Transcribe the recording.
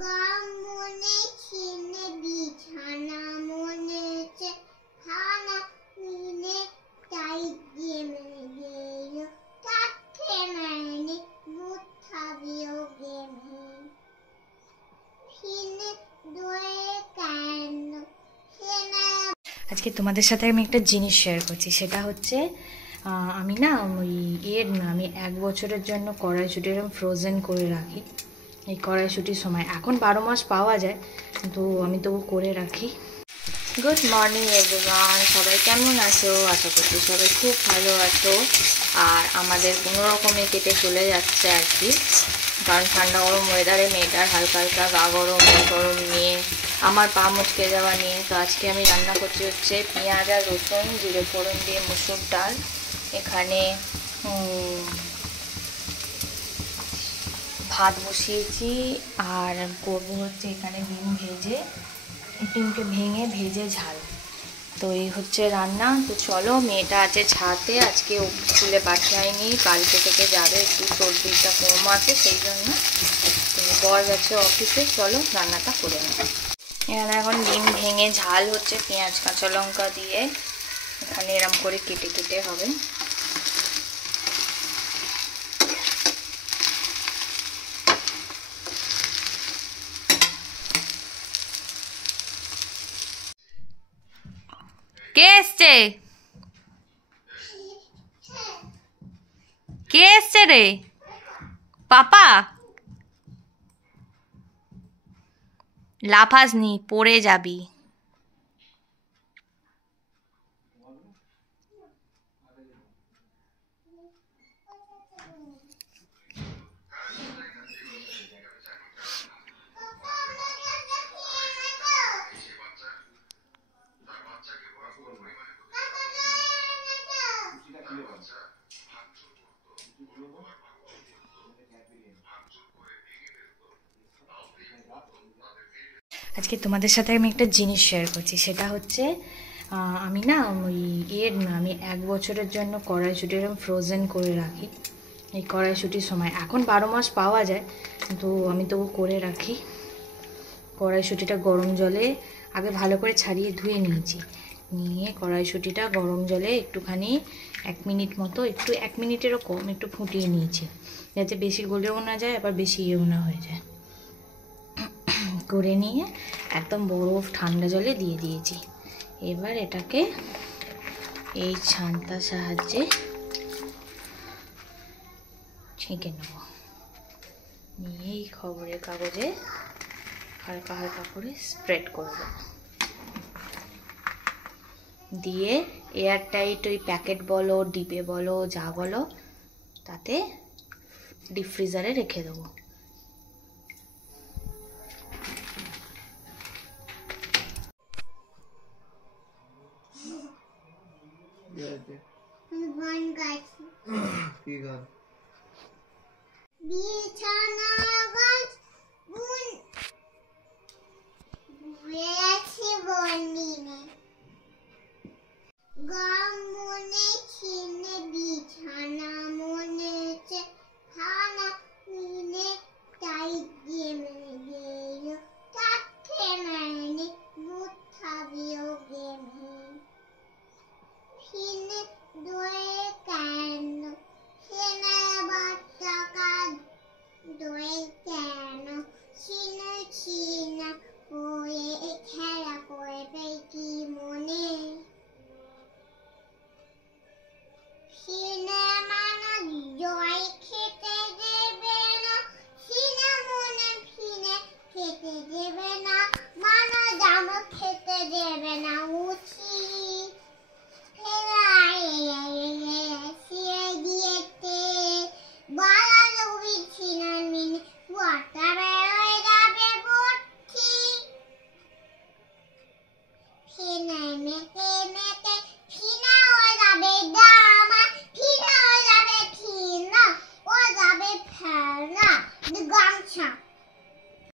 গাম মনে ছিনে বিছানা মনেছে খানা মিনে তাই গেমে গেল তাকে মানে মুথাবিও গেমে ফিনে দোয়ে কেন আজকে তোমাদের সাথে আমি একটা জিনিস শেয়ার করছি, সেটা হচ্ছে আমি না আমি 1 বছরের জন্য কড়াইশুঁটি এরকম ফ্রোজেন করে রাখি। এই কড়াইশুঁটির সময় এখন 12 মাস পাওয়া যায়, কিন্তু আমি তবু করে রাখি। গুড মর্নিং এভরিওয়ান, সবাই কেমন আছো? আশা করছি সবাই খুব ভালো আছো। আর আমাদের কোনো রকমে কেটে চলে যাচ্ছে আর কি, কারণ ঠান্ডা গরম ওয়েদারে মেয়েটার হালকা হালকা গা গরম নিয়ে আমার পা মুচকে যাওয়া নিয়ে। তো আজকে আমি রান্না করছি হচ্ছে পেঁয়াজ আর রসুন জিরে ফোড়ন দিয়ে মুসুর ডাল। এখানে ভাত বসিয়েছি আর করবো হচ্ছে এখানে ডিমকে ভেঙে ভেজে ঝাল। তো এই হচ্ছে রান্না। তো চলো, মেয়েটা আছে ছাদে, আজকে স্কুলে পাঠায়নি, কালকে থেকে যাবে, একটু সর্দিটা কম আছে সেই জন্য। তো বর গেছে অফিসে, চলো রান্নাটা করে নেব। এখানে এখন ডিম ভেঙে ঝাল হচ্ছে পেঁয়াজ কাঁচা লঙ্কা দিয়ে, এখানে এরম করে কেটে কেটে হবে। কে এসছে? কে এসছে রে? পাপা? লাফাস নি, পড়ে যাবি। আজকে তোমাদের সাথে আমি একটা জিনিস শেয়ার করছি, সেটা হচ্ছে আমি আমি 1 বছরের জন্য কড়াইশুঁটি এরকম ফ্রোজেন করে রাখি। এই কড়াইশুঁটির সময় এখন 12 মাস পাওয়া যায়, কিন্তু আমি তবু করে রাখি। কড়াইশুঁটিটা গরম জলে আগে ভালো করে ছাড়িয়ে ধুয়ে নিয়েছি, নিয়ে কড়াইশুঁটিটা গরম জলে একটুখানি 1 মিনিট মতো, একটু 1 মিনিটেরও কম একটু ফুটিয়ে নিয়েছি, যাতে বেশি গলেও না যায় আবার বেশি ইয়েও না হয়ে যায়। করে নিয়ে একদম বরফ ঠান্ডা জলে দিয়ে দিয়েছি। এবার এটাকে এই ছান্তার সাহায্যে ছেঁকে নেব, নিয়ে এই খবরের কাগজে হালকা হালকা করে স্প্রেড করে দেব, দিয়ে এয়ার টাইট ওই প্যাকেট বলো ডিপে বলো যা বলো তাতে ডিপ ফ্রিজারে রেখে দেবো। বিছানা গাছ বেড়াচ্ছি বন্দিনে গাম মনে ছিনে বিছানা মনেছে খানা মিনে তাই গেমে গেল তাকে মানে মুথাবিও গেমে ফিনে দোয়ে কেন ফিনে বাচ্চা দোয়ে কেন ছিনা ছিনা হয়ে খেলা করবে কি মনে সিনেমা না জয় খেতে দেবে না সিনে মনে ফিনে খেতে দেবে না মানা জাম খেতে দেবে না উচি দিয়েতে বালা উড়িছিনা মিনে ওয়াটার যাবে ভর্তি ফিনে মেতে